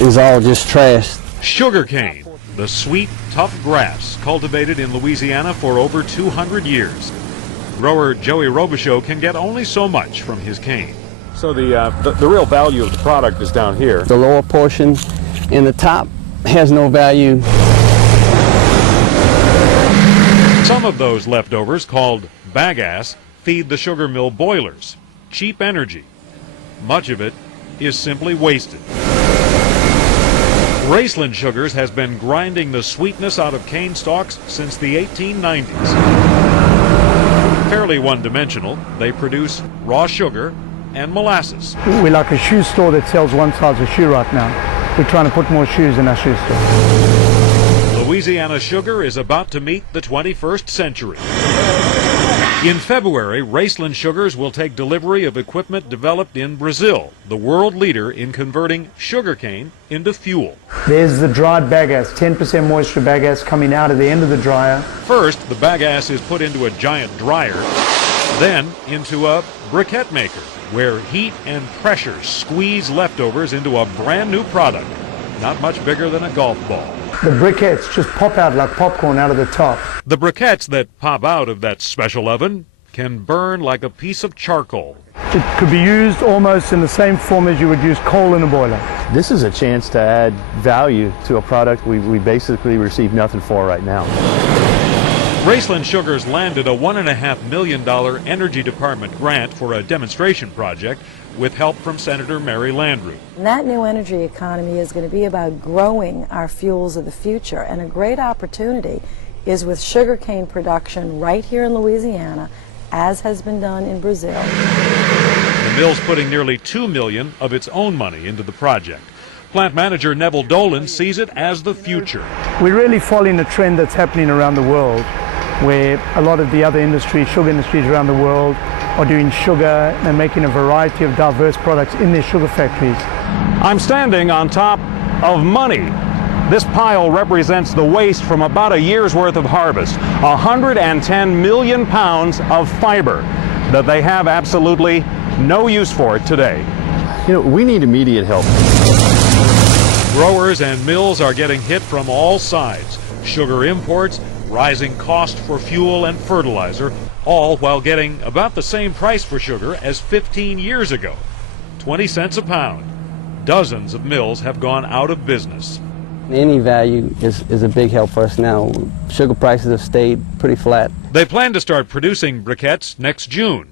is all just trash. Sugarcane, the sweet, tough grass cultivated in Louisiana for over 200 years. Grower Joey Robichaux can get only so much from his cane. So the real value of the product is down here. The lower portion and the top has no value. Some of those leftovers, called bagasse, feed the sugar mill boilers. Cheap energy. Much of it is simply wasted. Raceland Sugars has been grinding the sweetness out of cane stalks since the 1890s. Fairly one-dimensional, they produce raw sugar and molasses. We're like a shoe store that sells one size of shoe right now. We're trying to put more shoes in our shoe store. Louisiana sugar is about to meet the 21st century. In February, Raceland Sugars will take delivery of equipment developed in Brazil, the world leader in converting sugarcane into fuel. There's the dried bagasse, 10% moisture bagasse coming out of the end of the dryer. First, the bagasse is put into a giant dryer, then into a briquette maker, where heat and pressure squeeze leftovers into a brand new product, not much bigger than a golf ball. The briquettes just pop out like popcorn out of the top. The briquettes that pop out of that special oven can burn like a piece of charcoal. It could be used almost in the same form as you would use coal in a boiler. This is a chance to add value to a product we basically receive nothing for right now. Raceland Sugars landed a $1.5 million Energy Department grant for a demonstration project with help from Senator Mary Landrieu. That new energy economy is going to be about growing our fuels of the future, and a great opportunity is with sugarcane production right here in Louisiana, as has been done in Brazil. The mill's putting nearly $2 million of its own money into the project. Plant manager Neville Dolan sees it as the future. We're really following a trend that's happening around the world, where a lot of the other industries, sugar industries around the world, are doing sugar and making a variety of diverse products in their sugar factories. I'm standing on top of money. This pile represents the waste from about a year's worth of harvest. 110 million pounds of fiber that they have absolutely no use for today. You know, we need immediate help. Growers and mills are getting hit from all sides. Sugar imports, rising cost for fuel and fertilizer, all while getting about the same price for sugar as 15 years ago, 20 cents a pound. Dozens of mills have gone out of business. Any value is a big help for us now. Sugar prices have stayed pretty flat. They plan to start producing briquettes next June.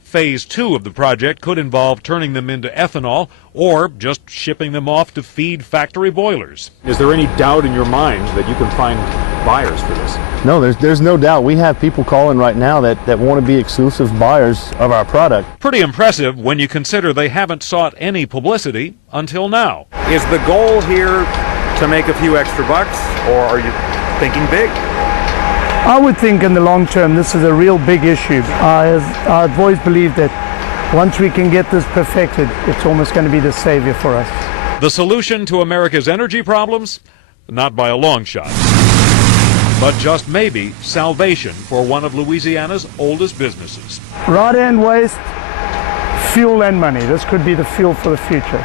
Phase 2 of the project could involve turning them into ethanol or just shipping them off to feed factory boilers. Is there any doubt in your mind that you can find buyers for this? No, there's no doubt. We have people calling right now that want to be exclusive buyers of our product. Pretty impressive when you consider they haven't sought any publicity until now. Is the goal here to make a few extra bucks, or are you thinking big? I would think in the long term this is a real big issue. I've always believed that once we can get this perfected, it's almost going to be the savior for us. The solution to America's energy problems? Not by a long shot. But just maybe salvation for one of Louisiana's oldest businesses. Rod and waste, fuel and money. This could be the fuel for the future.